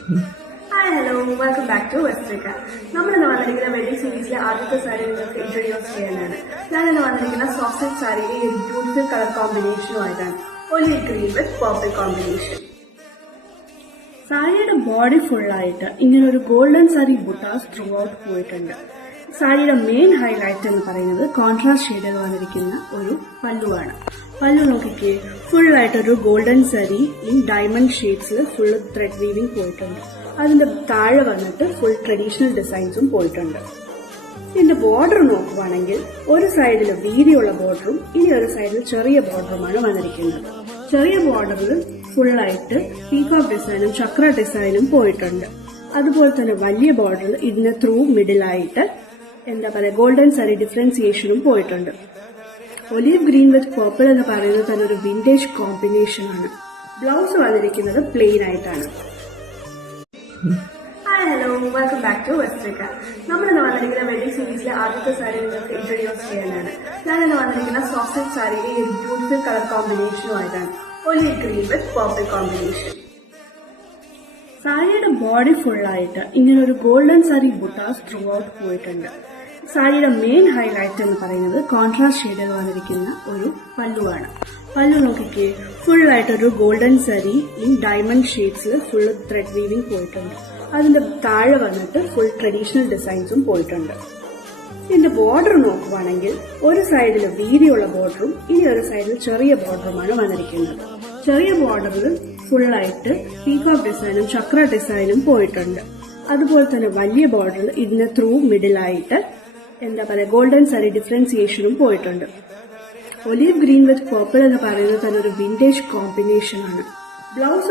Hi hello welcome back to വെസ്ട്രിക്ക. നമ്മളിന്ന് വന്നിരിക്കുന്ന വെഡിങ് സീരീസിലെ ആദ്യത്തെ സാരി നിങ്ങൾക്ക് ഇൻട്രൊഡ്യൂസ് ചെയ്യാനാണ്. ഞാനിന്ന് വന്നിരിക്കുന്ന സോഫ്റ്റ് സിൽക്ക് സാരിയിലെ ഒരു ബ്യൂട്ടിഫുൾ കളർ കോമ്പിനേഷനുമായിട്ടാണ്. Olive green with purple combination. സാരിയുടെ ബോഡി ഫുള്ളായിട്ട് ഇങ്ങനെ ഒരു golden sari buttas throughout പോയിട്ടുണ്ട്. സാരിയുടെ മെയിൻ ഹൈലൈറ്റ് എന്ന് പറയുന്നത് കോൺട്രാസ്റ്റ് ഷെയ്ഡിൽ വന്നിരിക്കുന്ന ഒരു പല്ലുവാണ്. പല്ലു നോക്കിക്കേ, ഫുള്ളായിട്ടൊരു ഗോൾഡൻ സാരി ഇൻ ഡയമണ്ട് ഷെയ്ഡ്സിൽ ഫുൾ ത്രെഡ് വീവിംഗ് പോയിട്ടുണ്ട്. അതിന്റെ താഴെ വന്നിട്ട് ഫുൾ ട്രഡീഷണൽ ഡിസൈൻസും പോയിട്ടുണ്ട്. ഇതിന്റെ ബോർഡർ നോക്കുവാണെങ്കിൽ ഒരു സൈഡിൽ വീതിയുള്ള ബോർഡറും ഇനി ഒരു സൈഡിൽ ചെറിയ ബോർഡറുമാണ് വന്നിരിക്കുന്നത്. ചെറിയ ബോർഡറിൽ ഫുള്ളായിട്ട് പീകോക്ക് ഡിസൈനും ചക്ര ഡിസൈനും പോയിട്ടുണ്ട്. അതുപോലെ തന്നെ വലിയ ബോർഡറിൽ ഇതിന് ത്രൂ മിഡിലായിട്ട് ഗോൾഡൻ സാരി ഡിഫറൻസിയേഷനും പോയിട്ടുണ്ട്. ഒലിവ് ഗ്രീൻ വിത്ത് പർപ്പിൾ എന്ന് പറയുന്നത് തന്നെ ഒരു വിന്റേജ് കോമ്പിനേഷൻ ആണ്. ബ്ലൗസ് വന്നിരിക്കുന്നത് പ്ലെയിൻ ആയിട്ടാണ്. Hi hello welcome back to വെസ്ട്രിക്ക. നമ്മളിന്ന് വന്നിരിക്കുന്ന വെഡിങ് സീരീസിലെ ആദ്യത്തെ സാരി നിങ്ങൾക്ക് ഇൻട്രൊഡ്യൂസ് ചെയ്യാനാണ്. ഞാനിന്ന് വന്നിരിക്കുന്ന സോഫ്റ്റ് സിൽക്ക് സാരിയിലെ ഒരു ബ്യൂട്ടിഫുൾ കളർ കോമ്പിനേഷനുമായിട്ടാണ്. Olive green with purple combination. സാരിയുടെ ബോഡി ഫുള്ളായിട്ട് ഇങ്ങനെ ഒരു golden sari buttas throughout പോയിട്ടുണ്ട്. സാരിയുടെ മെയിൻ ഹൈലൈറ്റ് എന്ന് പറയുന്നത് കോൺട്രാസ്റ്റ് ഷെയ്ഡിൽ വന്നിരിക്കുന്ന ഒരു പല്ലുവാണ്. പല്ലു നോക്കിക്കേ, ഫുള്ളായിട്ടൊരു ഗോൾഡൻ സാരി ഇൻ ഡയമണ്ട് ഷെയ്ഡ്സിൽ ഫുൾ ത്രെഡ് വീവിംഗ് പോയിട്ടുണ്ട്. അതിന്റെ താഴെ വന്നിട്ട് ഫുൾ ട്രഡീഷണൽ ഡിസൈൻസും പോയിട്ടുണ്ട്. ഇതിന്റെ ബോർഡർ നോക്കുവാണെങ്കിൽ ഒരു സൈഡിൽ വീതിയുള്ള ബോർഡറും ഇനി ഒരു സൈഡിൽ ചെറിയ ബോർഡറുമാണ് വന്നിരിക്കുന്നത്. ചെറിയ ബോർഡറിൽ ഫുള്ളായിട്ട് പീകോക്ക് ഡിസൈനും ചക്ര ഡിസൈനും പോയിട്ടുണ്ട്. അതുപോലെ തന്നെ വലിയ ബോർഡറിൽ ഇതിന് ത്രൂ മിഡിലായിട്ട് ഗോൾഡൻ സാരി ഡിഫറൻസിയേഷനും പോയിട്ടുണ്ട്. ഒലിവ് ഗ്രീൻ വിത്ത് പർപ്പിൾ എന്ന് പറയുന്നത് തന്നെ ഒരു വിന്റേജ് കോമ്പിനേഷൻ ആണ്. ബ്ലൗസ്